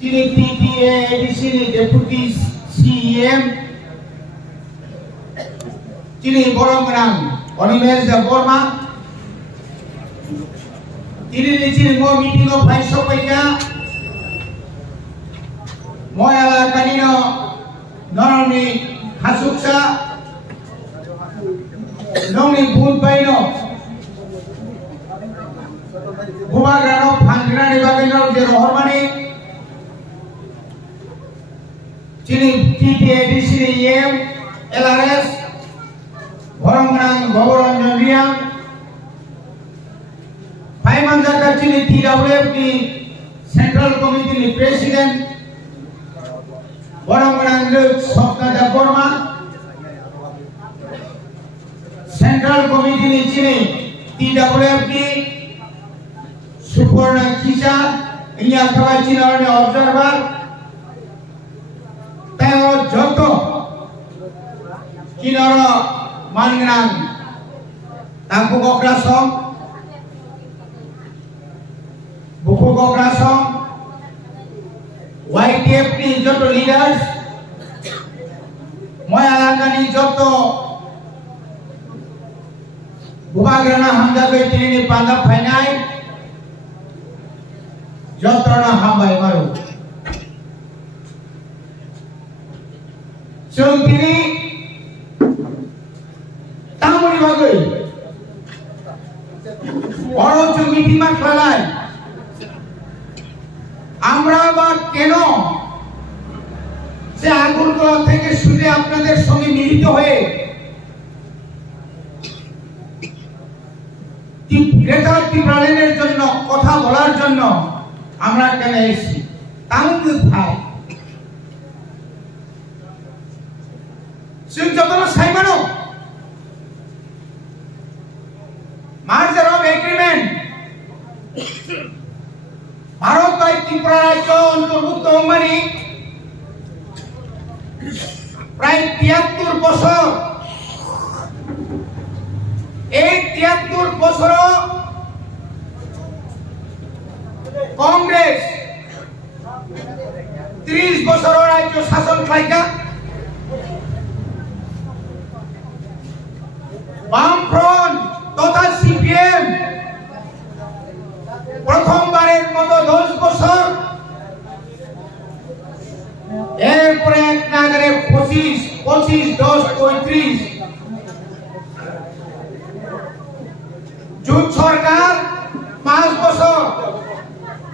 Chini TTA ADC ni Deputy CEM Chini Boronggrang Onimer Borma Chini mo meeting of Vice Sopaya Moyala Kanino Noroni Hasuksa Noni Bunpaino Bumagrano Pangrani Bagano de Rohmani Chini TTA ADC EM LRS Boronggrang Goboranjan Riang Paiman Jaka Chini TWF ni Central Committee ni President Boronggrang Soknada Borma Central Committee ni Chini TWF ni Suporna Kisha ini akabat China ni observer Teo Joto China Mangrang Tangku Kokrasong Buku Kokrasong YTF ni Joto leaders Moyalangkan ni Joto Bumagrana Hamza Betini ni Pandap Phainai Joto na Hambai Maru Sungkini Tamuri Bagui Oro Chumiti Maklalai আমরা বা কেন যে আগরতলা থেকে শুনে আপনাদের সঙ্গে মিলিত হয়ে গ্রেটার ত্রিপুরাল্যান্ডের জন্য কথা বলার জন্য আমরা কেন এসেছি তামুক ভাইซึ่งযত সাইমানো merger of agreement Bharat by Tripura রাজ্য অন্তর্ভুক্ত অঙ্গনি প্রায় ৭৩ বছর এই ৭৩ বছর কংগ্রেস ৩০ বছর রাজ্য শাসন খাইকা বামফ্রন্ট তথা সিপিএম প্রথমবারের মতো 10 বছর এরপরে এক নাগারে 25 10 35 জুট সরকার 5 বছর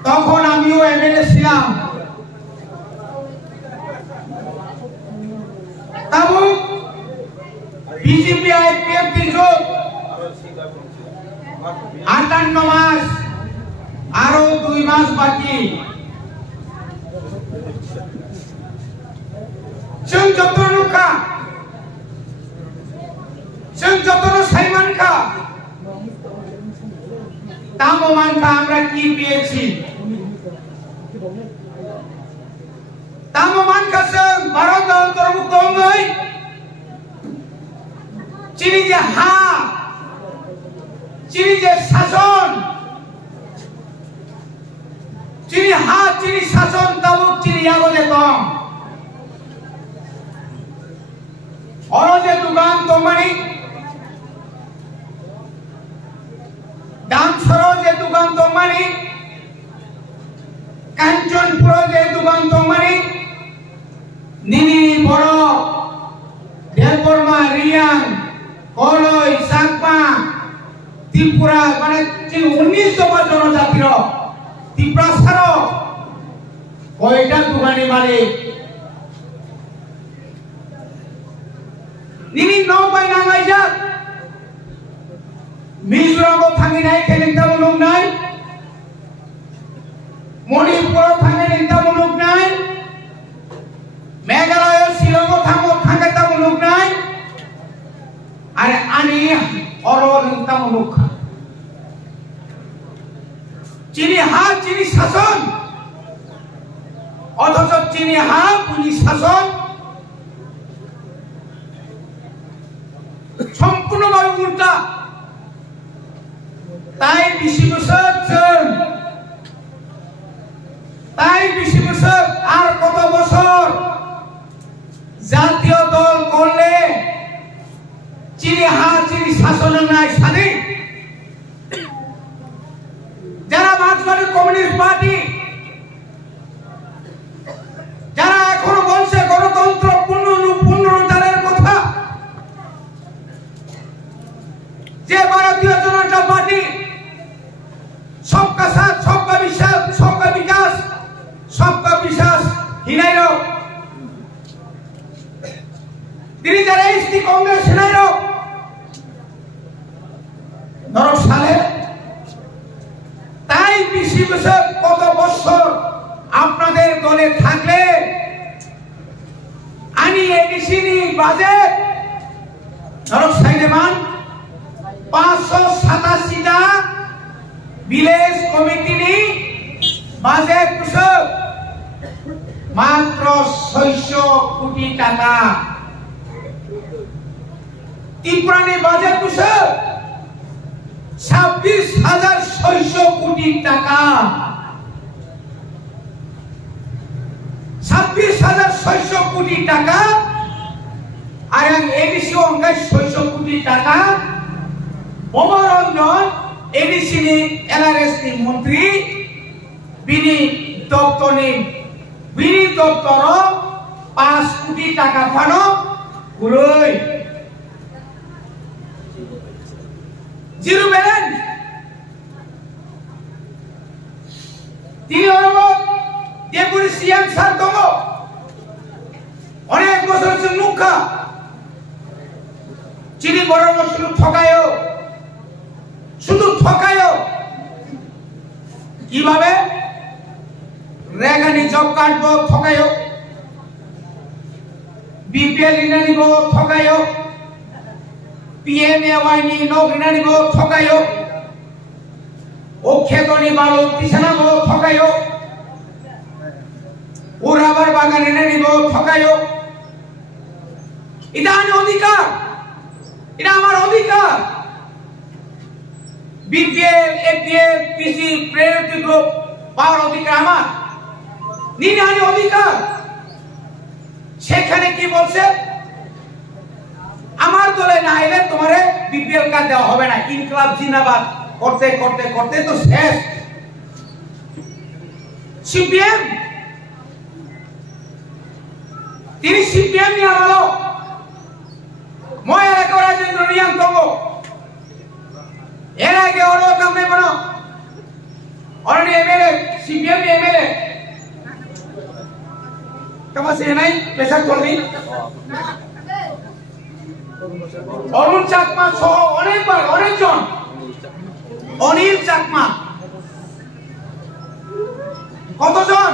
তখন আমিও এমএলএ ছিলাম তাবু বিজেপি আইপিএফ কি জোট 58 মাস আরো 2 মাস বাকি जों जतन खा जों जतन साइमान खा ताममान खा আমরা কি পেয়েছি ताममान खा जों भारत অন্তর্ভুক্ত হই চিনি যে হা চিনি যে শাসন চিনি হা চিনি শাসন তামুক চিনি আগলে কম অরজে দুগান তোমারি ডামসরো যে দুগান তোমারি কাঞ্চনপুর যে দুগান তোমারি নিনি বড় দেলবর্মা রিয়াং কলই সাকমা ত্রিপুরা মানে 19তম জনজাতির ত্রিপুরা সারো কয়টা দুগানি মালিক Nini no bay na ngay jak Mizoram thangi nai kelinta muluk nai Manipur thangi ninta muluk nai Meghalaya Shillong thangi ta muluk nai Are ani oro ninta muluk Chini ha chini shason অথচ chini ha pulis shason সম্পূর্ণভাবে উল্টা তাই 20 বছর তিনি যারা ST Congress নায়ক ধরো সালে তাই 20 বছর কত বছর আপনাদের দলে থাকলে আনি এডিসিনি বাজেট ধরো সাইনেমান 587টা ভিলেজ কমিটি নি বাজেট কুসব মাত্র 600 কোটি টাকা ত্রিপুরানি বাজেট কুসব 26,600 কোটি টাকা 26,600 কোটি টাকা আর এডিসি অঙ্কে 600 কোটি টাকা অমরঞ্জন এডিসি নি এলআরএস নি মন্ত্রী বিনি দপ্তর 5 কোটি টাকা ফানো গুরুই জিরো ব্যালেন্স তিনি ডেপুটি সিএম স্যার দম অনেক বছর মুখা চিনি বড় শুধু ঠকায়ও কিভাবে রেগানি জব কার্ড ঠকায়ও বিপিএল ঋণ নিব ঠকায়ও পিএমএওয়াই নি নৌকরি নিব ঠকায়ও ও খেতনি বালু তিসানাব ঠকায়ও ও রাবার বাগান এনে নিব ঠকায়ও এটা অধিকার এটা আমার অধিকার বিপিএল এপিএল পিসি প্রায়োরিটি গ্রুপ পাওয়ার অধিকার আমার নির্ধারিত অধিকার সেখানে কি বলছে আমার দলে না এলে তোমারে বিপিএল কার্ড দেওয়া হবে না ইনকলাব জিন্দাবাদ করতে করতে করতে তো শেষ সিপিএম তিনি সিপিএম নিয়ে আলো মই এলাকা রাজেন্দ্র নিয়াম তঙ্গ এর আগে ওর কামে বনো অরনি এমএলএ সিপিএম এমএলএ তোমার সে নাই পেশা চলবি অরুণ চাকমা সহ অনেকজন অনিল চাকমা কতজন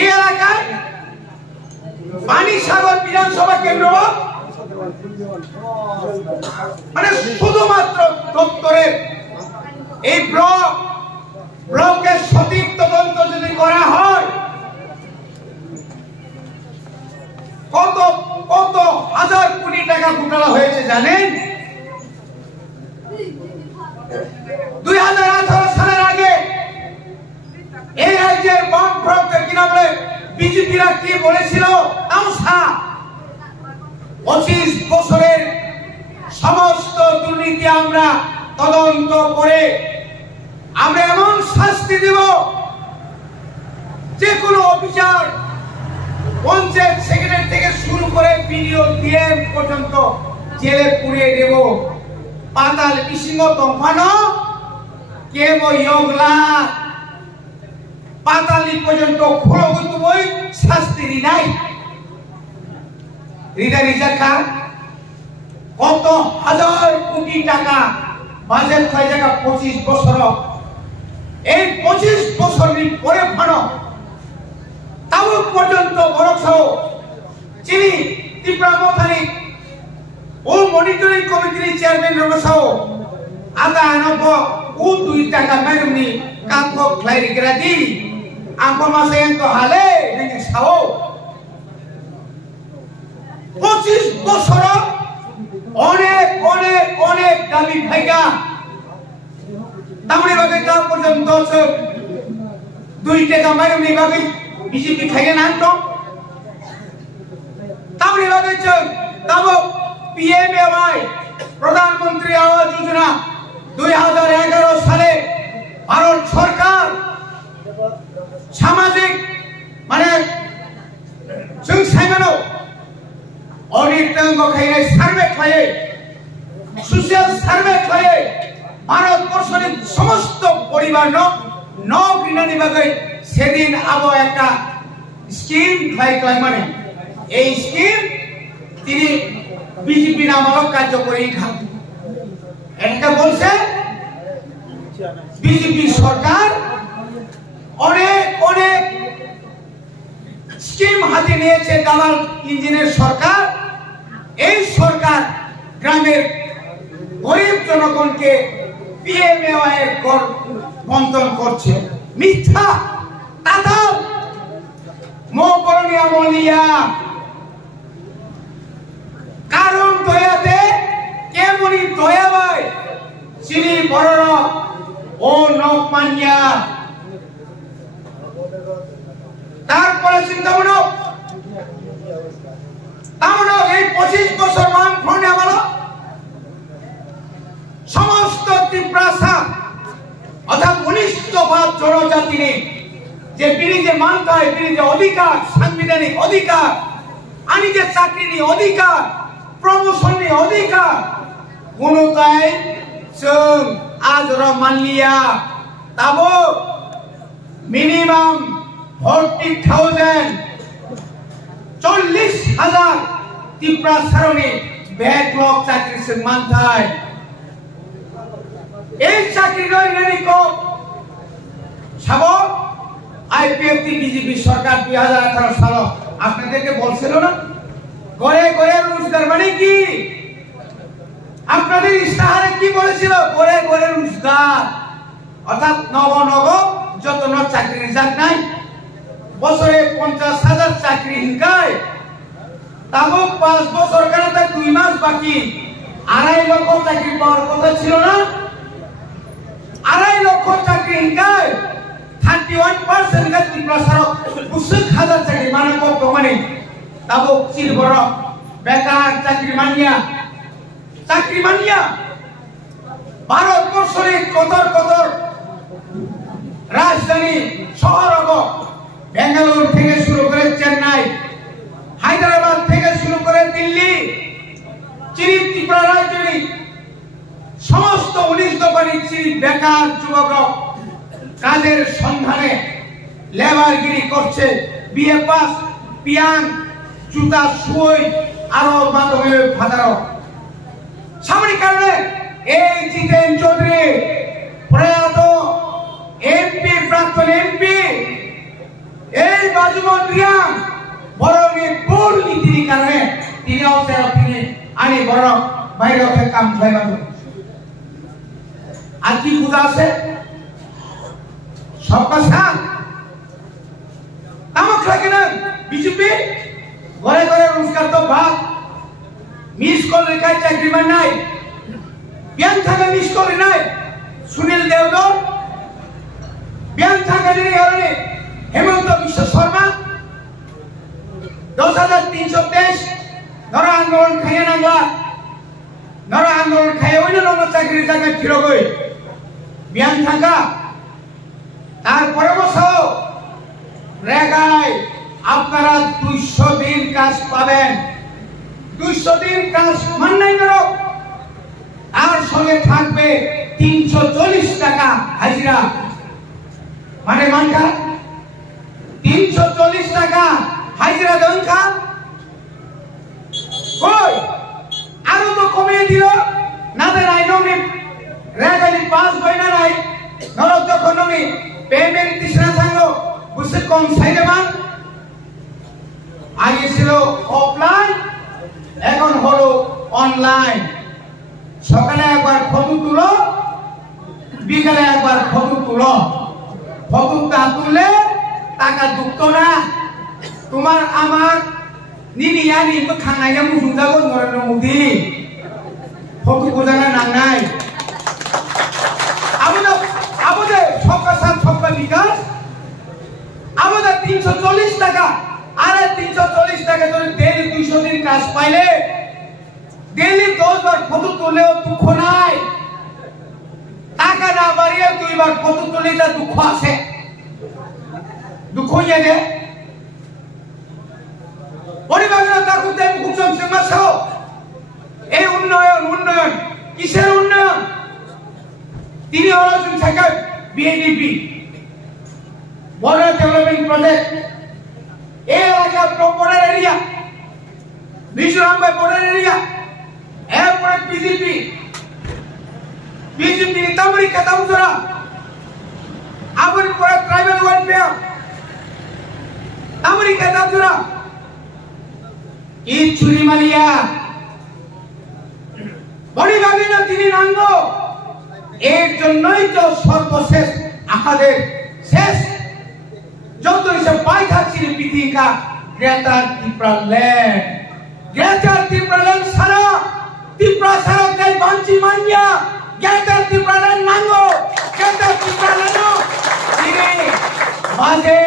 এই এলাকায় পানিসাগর বিধানসভা কেন্দ্র মানে শুধুমাত্র দপ্তরের এই ব্লকের সঠিক তদন্ত যদি করা হয় কত কত হাজার কোটি টাকা ঘোটালা হয়েছে জানেন 2018 সালের আগে এই রাজ্যের বামফ্রন্ট কি নাম বলে বিজেপিরা কি বলেছিল 25 বছরের সমস্ত দুর্নীতি আমরা তদন্ত করে আমরা এমন শাস্তি দেব যে কোনো অফিসার পঞ্চায়েত সেক্রেটারি থেকে শুরু করে বিডিও ডিএম পর্যন্ত জেলে পুড়িয়ে দেব পাতাল বিসিংহ দংফানো কেব ইয়গলা পাতালি পর্যন্ত খোলগুতু বই শাস্তি নাই রিজাখা কত হাজার কোটি টাকা বাজেট হয় জায়গা 25 বছর এই 25 বছরের পরে ফানো তাও পর্যন্ত বরকসাও চিনি ত্রিপুরা মথানি ও মনিটরিং কমিটির চেয়ারম্যান রবসাও আদা আনব ও 2 টাকা মেরুনি কাকো ক্লাইরি গ্রাদি আমকো মাসেন তো হালে রিনি সাও 25 বছর অনেক অনেক অনেক দাবি ভাইগা তামড়ি বাগে তা পর্যন্ত 2 টাকা মেরুনি বাগে বিজেপি খাইয়ে না তো তামড়ি বাগে তব পিএমএওয়াই প্রধানমন্ত্রী আবাস যোজনা 2011 সালে ভারত সরকার সামাজিক মানে সংসাইমানো অনেক টাকা খাইয়ে সার্ভে খাইয়ে সোশ্যাল সার্ভে খাইয়ে ভারতবর্ষের সমস্ত পরিবার নৌকরি নিবাগে সেদিন আবো একটা স্কিম খাই মানে এই স্কিম তিনি বিজেপি নামক কার্যকরী খান। এটা বলছে বিজেপি সরকার অনেক অনেক স্কিম হাতে নিয়েছে, দালাল ইঞ্জিনের সরকার। এই সরকার গ্রামের গরিব জনগণকে পিএমএওয়াই এর কর বন্টন করছে। মিথ্যা তাতাল মকরণিয়া মলিয়া কারণ দয়াতে কেমনি দয়া ভাই চিনি বড় ও নখ মানিয়া। তারপরে চিন্তা করো এই 25 বছর মান ফোনে আমার সমস্ত ত্রিপ্রাসা অর্থাৎ 19 দফা জনজাতি নেই যে বিনি যে মানতে হয়, বিনি যে অধিকার, সাংবিধানিক অধিকার, আনি যে চাকরি নিয়ে অধিকার, প্রমোশন নিয়ে অধিকার, কোনটাই जों आजर मानलिया ताबो मिनिमाम 40,000 40,000 ত্রিপুরা সারণী ব্যাকলগ চাকরি से মানতায়। এই চাকরি নয় কো সাবো আইপিএফটি বিজেপি সরকার 2018 সাল আপনাদেরকে বলছিল না ঘরে ঘরে রোজগার মানে কি? আপনাদের ইস্তাহারে কি বলেছিল? ঘরে ঘরে রোজগার, অর্থাৎ নব নব যত ন চাকরি রিজার্ভ নাই, বছরে 50,000 চাকরি হিনকায় তাবো 5 বছর কেন তাই 2 মাস বাকি 2.5 লক্ষ চাকরি পাওয়ার কথা ছিল না? 2.5 লক্ষ চাকরি হিনকায় 31% का ত্রিপুরা সারক 20,000 চাকরি মানে কত মানে তাবো চির বড় বেকার চাকরি মানিয়া ভারতবর্ষের কতর কতর রাজধানী শহর বেঙ্গালুরু থেকে শুরু করে চেন্নাই, হায়দ্রাবাদ থেকে শুরু করে দিল্লি, ত্রিপুরা রাজধানী সমস্ত 19 দফারি বেকার যুবক কাজের সন্ধানে লেবারগিরি করছে। বিএ পাস পিয়ান জুতা সুই আরো মাধ্যমে ফাদারও সামনে কারণে এই জিতেন চৌধুরী প্রয়াত এমপি, প্রাক্তন এমপি, এই বাজুমন রিয়াং বড় ভুল নীতির কারণে তিনি আনি বড় বাইরে কাম খাইবা। আর কি বুঝা আছে সবকা সাথ তামক লাগে না বিজেপি ঘরে ঘরে রোজগার তো ভাগ মিস কল রেখায় চাকরি মান নাই, বিয়ান থাকা মিস কল নাই। সুনীল দেওধর বিয়ান থাকা যিনি হলেন হেমন্ত বিশ্ব শর্মা 10,323 নর আন্দোলন খাইয়ে নাংলা নর আন্দোলন খাইয়ে ওই নর চাকরির জায়গায় ফিরে গই বিয়ান থাকা। তারপরে বছর রেগায় আপনারা 200 দিন কাজ পাবেন। 200 দিন কাজ মান্নাই করো, আর সঙ্গে থাকবে 340 টাকা হাজিরা, মানে মানকা 340 টাকা হাজিরা দনকা কই আরো তো কমিয়ে দিল না দেন আইনমি রেগালি পাস বইনা নাই নরক যখন নমি পেমেন্ট দিছনা থাঙ্গো বুঝে কম সাইডে মান আগে ছিল অফলাইন, এখন হলো অনলাইন। সকালে একবার ফটো তুলো, বিকালে একবার ফটো তুলো। ফটো না তুললে টাকা ঢুকতো না। তোমার আমার নিনিয়ানি খানাইয়া মুসুম যাবো নরেন্দ্র মোদী ফটো বোঝানো নাংনাই। আমাদের সবকা সাথ সবকা বিকাশ, আমাদের 340 টাকা আর 340 টাকা ধরে ডেইলি 200 দিন কাজ পাইলে ডেইলি 10 বার ফটো তুললেও দুঃখ নাই। টাকা না বাড়িয়ে 2 বার ফটো তুললে তা দুঃখ আছে, দুঃখ হয়ে পরিবারের তাকুতে মুখম সমাজও এই উন্নয়ন কিসের উন্নয়ন? তিনি আলোচনা থেকে বিএডিপি বর্ডার ডেভেলপমেন্ট প্রজেক্ট এই এলাকার proper area Mizoram by border area এরপরে বিজেপি তামরি কাতামজরা আবার পরে ট্রাইবাল ওয়েলফেয়ার তামরি কাতামজরা এই চুরি মালিয়া বড়ি বাগিনা তিনি নাঙ্গ এর জন্যই তো সর্বশেষ আমাদের শেষ যত এসে পাই থাকছি পৃথিবীকা গ্রেটার ত্রিপুরাল্যান্ড সারা ত্রিপুরা সারা তাই বাঞ্চি মানিয়া গ্রেটার ত্রিপুরাল্যান্ড নাঙ্গ গ্রেটার ত্রিপুরাল্যান্ড তিনি বাজে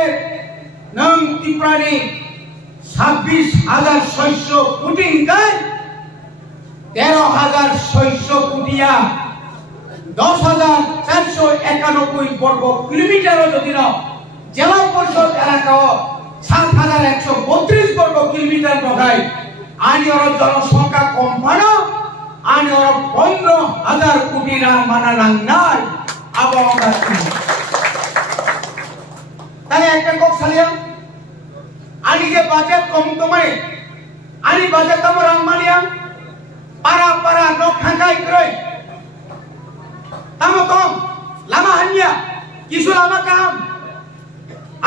নং ত্রিপুরানি 26,600 কোটি ইনকাই 13,600 কোটিয়া 10,491 বর্গ কিলোমিটার যদি না জেলা পরিষদ এলাকা 7,132 বর্গ কিলোমিটার বগাই আনিওর জনসংখ্যা কম পানো আনিওর 15,000 কোটি রান মানা নাই আবহাওয়া তাই একটা কক সালিয়া আনি যে বাজেট কম তোমায় আনি বাজেট তম রাং মানিয়া পারা নক খাঙ্গাই করে তাম কম লামা হানিয়া কিছু লামা কাম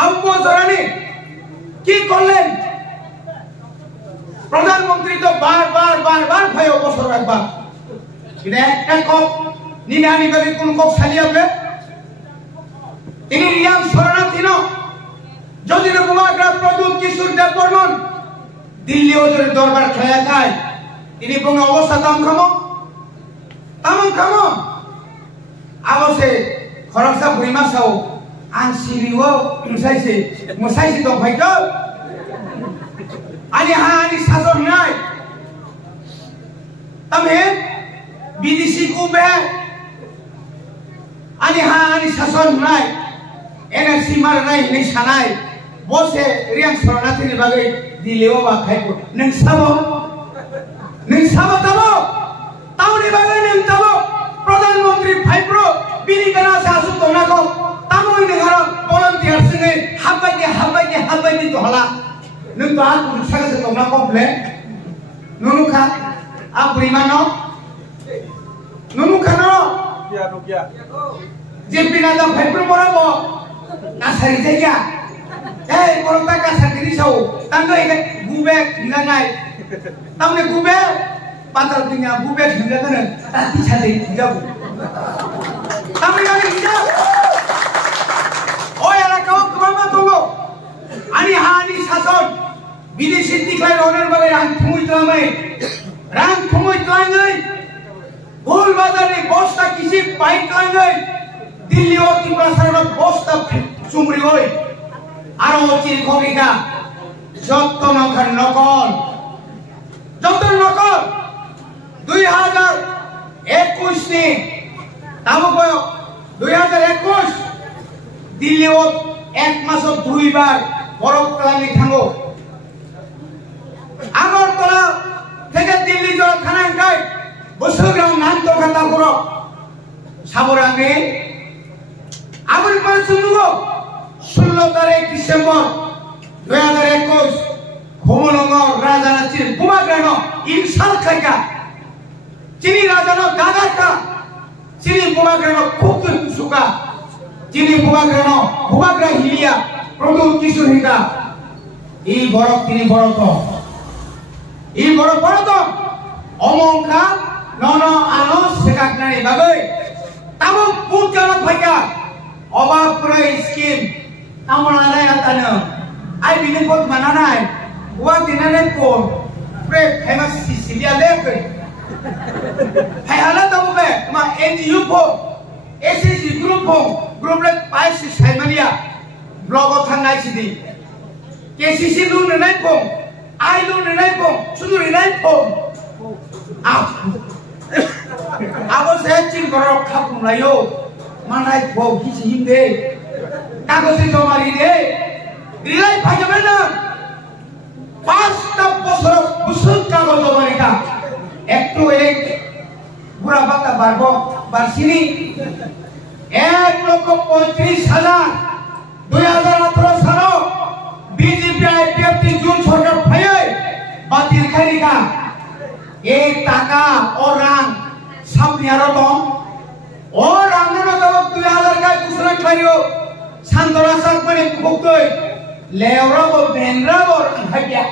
আম্বো জরানি কি করলেন প্রধানমন্ত্রী তো বার ভাই অবসর একবার এটা একটা কক নিনানি ভাবে কোন কক সালিয়াবে তিনি রিয়াং শরণার্থী ন যদি কুমারগ্রাম প্রদূত কিশোর দেব বর্মন দিল্লি ওজোরে দরবার খেলা খায় তিনি কোনো অবস্থা তাম খামো আবসে খরকসা বুড়িমা সাও আং সিরিও মুসাইছে দং ভাইতো আনি সাজন নাই তবে বিদেশি কুবে আনি সাজন নাই এনে সীমার নাই নি সানাই বসে রিয়াং শরণার্থীনি বাগে দিলেও বা খাইবো নং সাবো তাবো তাউনি বাগে নং তাবো প্রধানমন্ত্রী ভাইপ্রো বিনি বেনা সাসু তোনাকো তামুই নেগার ভলান্টিয়ার সঙ্গে হাবাইতে তো হলা নং তো আ সাগাসে তোনাকো ব্লে নুনুখা আ বুড়িমানো নুনুখা ন জেপি নাদা ভাইপ্রো বরাবো কাছারি জায়গা এই বড়টা কাছারি দিছাও তাঙ্গ একে গুবে নাই তামনে গুবে পাতাল দিনা গুবে ঢিঙ্গা করে তাতি ছাদে যাবো তামনে আগে যা ওই এলাকাও কমা তঙ্গো আনি শাসন বিদেশি দিখাই রনের বাগে রাং থুমুই তলাঙ্গই ভুল বাজারে বস্তা কিসি পাই তলাঙ্গই দিল্লি ও ত্রিপুরা সারার বস্তা চুমড়ি হই আরো চির খবিকা যত নকল 2021 নি তামুক 2021 দিল্লি ও এক মাস 2 বার বরফ কালামি থাঙ্গো আগরতলা থেকে দিল্লি জল খানাঙ্কাই বসুগ্রাম নান্ত খাতা করো সাবরাঙ্গে আগুন পরে শুনবো 16 তারিখ ডিসেম্বর 2021 ঘুমনগর রাজানাচির কুমাগ্রানো ইনসাল খাইকা চিনি রাজানো গাগাটা চিনি কুমাগ্রানো খুব সুকা চিনি কুমাগ্রা হিলিয়া প্রদূত কিশোর হিকা এই বড় তিনি বড় তো অমংকা নন আনো সেকাক নাই বাগৈ তামো পুত জানা ফাইকা অবাক করে স্কিম আমরা নাই আতানো আই বিনে কত মানা নাই ওয়া দিনানে কোন প্রে ফেমাস সিসিলিয়া লেকে হাই হালা তামবে মা এনজিও ফো এসএসসি গ্রুপ রে পাইছি সাইমালিয়া ব্লগ থাঙ্গাই সিদি কেসিসি লু নাই ফো আই লু নাই ফো শুধু নাই ফো আবো সে চিন করো খাপুন লাইও মানাই ফো কিছি হিন্দে কাগজে জমারি দে রিলাই ফাইজাবে না 5টা বছর বুসুল কাগজ জমারিকা একটু এই বুড়া বাতা বারবো বারসিনি 1,35,000 2018 সাল বিজেপি আইপিএফটি জুন সরকার ফাইয়ে বাতিল खायरिका टाका orang Saudi Arabia orang nana tawak 2000 ka kusuna khayo sandora sakmane bukoi leora bo benra bo hagya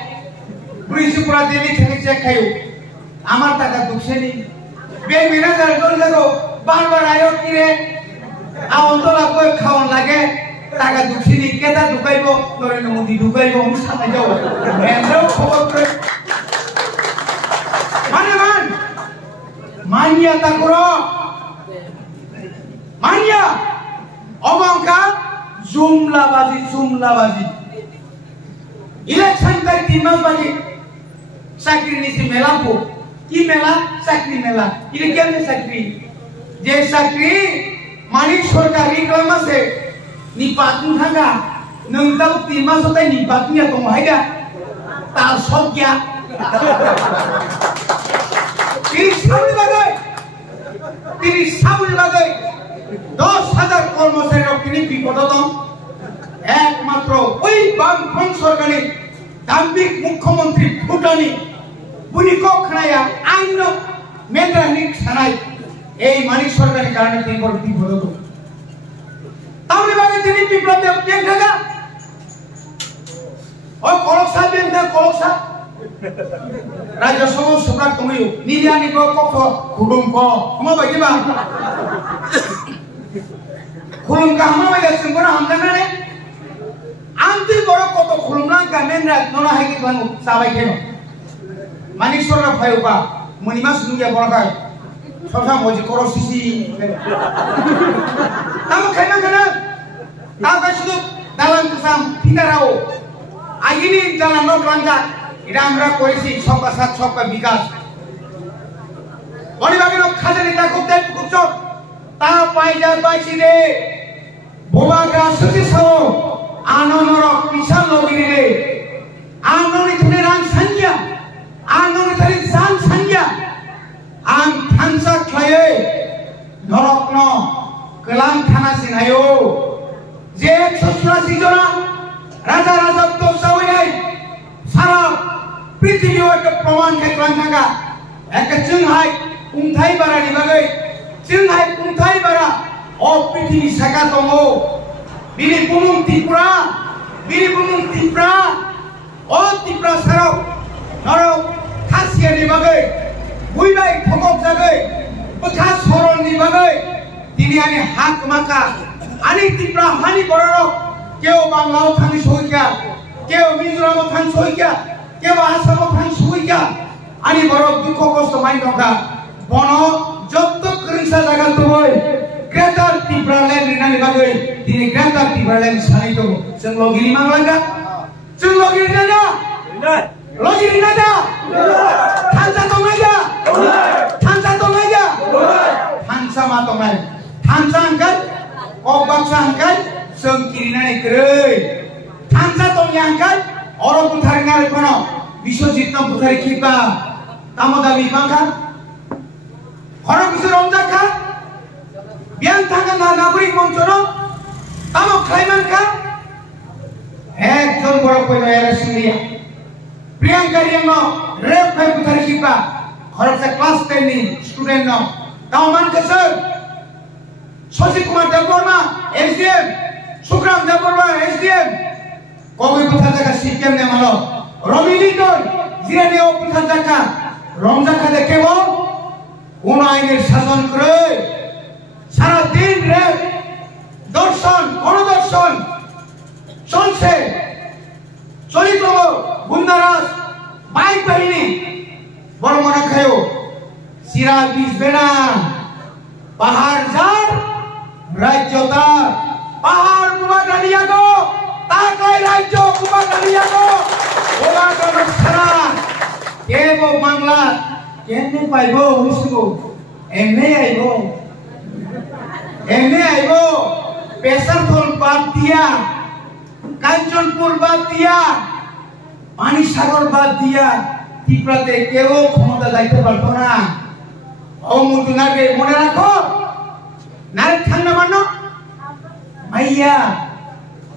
police পুরা দিল্লি থেকে চেক খাইও আমার টাকা দুখছে নি বে ম্যানেজার দল লাগো বারবার আয়ো কিরে আওন্তলা কই খাওন লাগে টাকা দুখছে নি কেদা ঢুকাইবো নরেন্দ্র মোদি ঢুকাইবো আমি সামনে যাও বেন্দ্রাও খবর করে মানিয়া তা করো মানিয়া অমঙ্কা জুমলাবাজি ইলেকশন তাই 3 মাস বাকি চাকরি নিছি মেলাপো কি মেলা চাকরি মেলা এটা কেমনে চাকরি যে চাকরি মালিক সরকারি কর্মচারী নিপাতু থাকা নংতাও 3 মাস তাই নিপাতুয়া দङ হাইগা তার সব গিয়া তিনি সামনে বাগাই 10,000 কর্মচারীর তিনি বিপদ দম একমাত্র ওই বামফ্রন্ট সরকারের দাম্ভিক মুখ্যমন্ত্রী ভুটানি বুনিক খানায়া আইন মেন্দ্রানিক সানাই এই মানিক সরকারের কারণে তিনি বড় বিপদ দম তাহলে বাগে তিনি বিপ্লব দেন থাকা ও কলকসা দেন না কলকসা রাজ্য সভা সভা কমিও নিজানি কক্ষ খুলুম ক কমা বাইদি বা খুলুম কা হামা বাইদা সিংগরা হামজানা রে আন্তি বড় কত খুলুমনা গামেনরা ননা হাইকি বানু সাবাই কেন মানিক সরকার ফাইবা মনিমা সুনুয়া বড়কাই সবসা মজি করো সিসি তাম খাইনা কেন তাম কাই শুধু দালান কাসাম ফিতারাও আইনি দালান রংজা এটা আমরা করেছি সবকা সাথ সবকা বিকাশ বড়িবাগের খাজানি তা খুব দেব কুচক তা পাই যায় পাইছি রে বোবাগরা সুতি সহ আননর কিষান লগিনি রে আননি থনে রাং সাঞ্জা আননি থনে জান সাঞ্জা আং থানসা খায়ে নরকন কলাম থানা সিনায়ো যে 184 জনা রাজা রাজত্ব সাউই সারা পৃথিবীও একটা প্রমাণ খাইলাম থাকা একটা চিংহাই কুংথাই বাড়ানি বাগৈ চিংহাই কুংথাই বাড়া ও পৃথিবী শাখা দङ বিনি বুমুং ত্রিপুরা ও ত্রিপুরা সারাও নরক খাসিয়ানি বাগৈ বুইবাই ঠকক জাগৈ বখা সরণনি বাগৈ তিনি আনি হাক মাকা আনি ত্রিপুরা হানি বড়রক কেউ বাংলাও থানি সইকা কেউ মিজোরামও থান সইকা কেউ আসামও থান সইকা আনি বড় দুঃখ কষ্ট মাই নকা বন যত করিসা জায়গা তো হই গ্রেটার ত্রিপুরা ল্যান্ড রিনানি বাগৈ তিনি গ্রেটার ত্রিপুরা ল্যান্ড সানি তো जों লগিনি মাংলাঙ্গা जों লগিনি না লগিনি না থানসা দङাইগা থানসা দङাইগা থানসা मा दङाय থানসা angkat কবাকসা angkat जों किरिनानै grey থানসা দङাangkat orang putar ngar kono Biswajit nam putar kiba tamo dabi bangka orang bisa romjak ka biang tangan na nagurik mongcono tamo klaiman ka ekjon boro koino era singria Priyanka riangno rep kai putar kiba orang sa class 10 ni student no tamo man ka sir Sosi Kumar Deborma SDM Sukram Deborma SDM Kogi putar jaga CPM ne malo Romiliton জিরানিও পুথার জায়গা রমজাকা দেখেব কোন আইনের শাসন করে সারা দিন rape দর্শন গণদর্শন চলছে চলিত goonda raj bike বাহিনী বড় মনে খায়ও সিরা বিজবে না পাহাড় যার রাজ্য তার পাহাড় কুমা ডালিয়া গো তাকাই রাজ্য কুমা ডালিয়া গো ওলা গণ সারা কেবো বাংলা কেমনে পাইব উসবো এমনে আইব পেশারথল বাদ দিয়া কাঞ্চনপুর বাদ দিয়া পানিসাগর বাদ দিয়া ত্রিপুরাতে কেউ ক্ষমতা যাইতে পারতো না ও মুতুনাকে মনে রাখো নারে ঠান্ডা মানো মাইয়া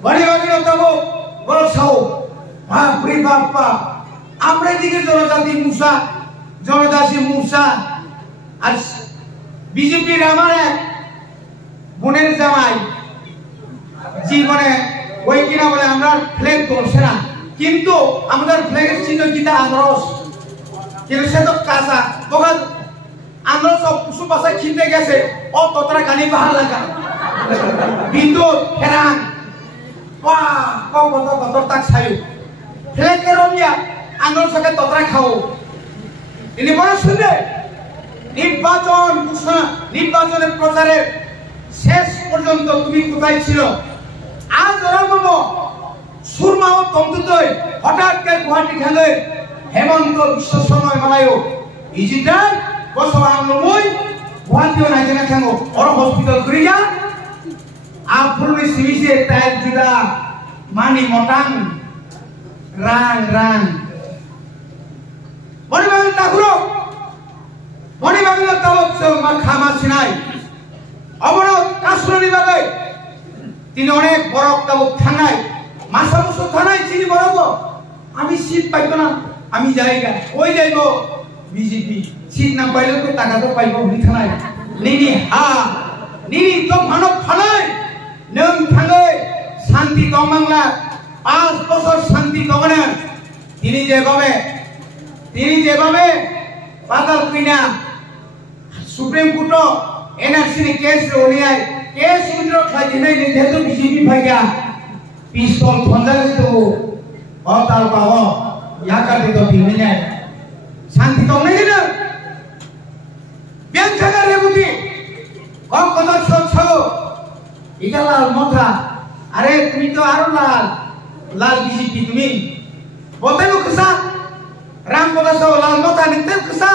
বড়ি বড়ি তবো বড় সৌ বাপরে বাপ্পা আমরা এদিকে জনজাতি মূর্ছা আর বিজেপির আমার এক বোনের জামাই জীবনে ওই কিনা বলে আমরা ফ্ল্যাগ ধরছে না, কিন্তু আমাদের ফ্ল্যাগের চিহ্ন কিনা আনারস, কিন্তু সে তো কাঁচা তখন আনারস সব কুসু পাশা খিনতে গেছে ও ততটা গানি বাহার লাগা বিদ্যুৎ ফেরান কত তাক ছায়ু ফ্ল্যাগের রমিয়া আনারসকে ততটা খাও। ইনি বড় শুনবে নির্বাচনের প্রচারের শেষ পর্যন্ত তুমি কোথায় ছিল? আজ রকম সুরমা ও তন্তুতই হঠাৎ করে গুয়াহাটি খালে হেমন্ত বিশ্ব সময় মালায়ও ইজিটার বসবা আনলমই গুয়াহাটিও নাইজেনা খাঙ্গো অর হসপিটাল করিয়া আফুরনি সিমিসে টাইপ জুদা মানি মটাং রাং মনি বাগল তাগুরো মনি বাগল তাবক মা খামা সিনাই অবরোধ কাশুরনি বাগে তিনি অনেক বড় তাবক থানায় মাসামুসো থানায় চিনি বড় আমি সিট পাইতো না, আমি যাইগা ওই যাইব বিজেপি সিট না পাইলে তো টাকা তো পাইব উনি থানায় নিনি তো মানব খানায় নং থাঙ্গে শান্তি দং বাংলা 5 বছর শান্তি দঙনে তিনি যেভাবে বাদাল কিনা সুপ্রিম কোর্ট এনআরসি কেস রনিয়ায় কেস উইথড্র খাইনে যেহেতু বিজেপি ভাইয়া পিস্তল থন্দালে তো অতাল পাও ইয়াকাতে তো দিনে শান্তি তো নেই না ব্যাংক থেকে রেগুতি কম কত ছ এটা লাল মথা আরে তুমি তো আরো লাল বিজেপি তুমি বলতে মুখসা রাম প্রকাশ লাল মথা নিতে মুখসা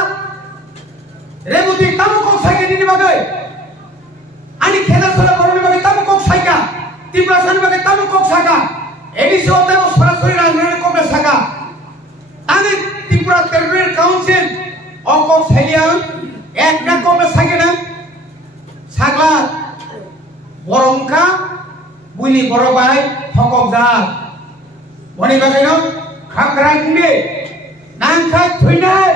রেগুতি তামো কোক সাইকে দিনি বাগে আনি খেলা ছড়া করনি বাগে তামো কোক সাইকা তিব্রাসানি বাগে তামো কোক সাইকা এডিসি হতে সরাসরি রাজনীতি কোকে সাইকা আনি ত্রিপুরা টেরিটরিয়াল কাউন্সিল ও কোক সাইয়া একটা কোকে সাইকে না সাগলা বরংকা বুইনি বড়বাই ফকক যা বনি বাগে ন খাকরাই গুন্ডে নাংখাই থইনাই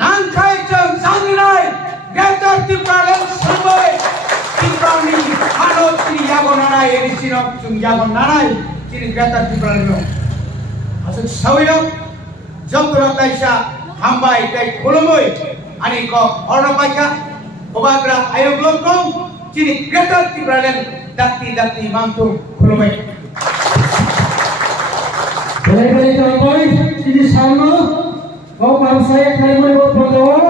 নাংখাই জং জানিনাই গ্রেটার ত্রিপুরা সবাই ত্রিপুরানি ভারত তিনি যাবো নারাই এডিসি ন তুমি যাবো নারাই তিনি গ্রেটার ত্রিপুরা ন আসলে সবাই যন্ত্র তাইসা হামবাই তাই খুলমই আনি ক অর্ণপাইকা ওবাগ্রা আয়োগলম কম তিনি গ্রেটার ত্রিপুরা দাতি মানতো খুলমই Jadi kalau ini sampai ini sama, kau bangsa yang kalian boleh berdoa.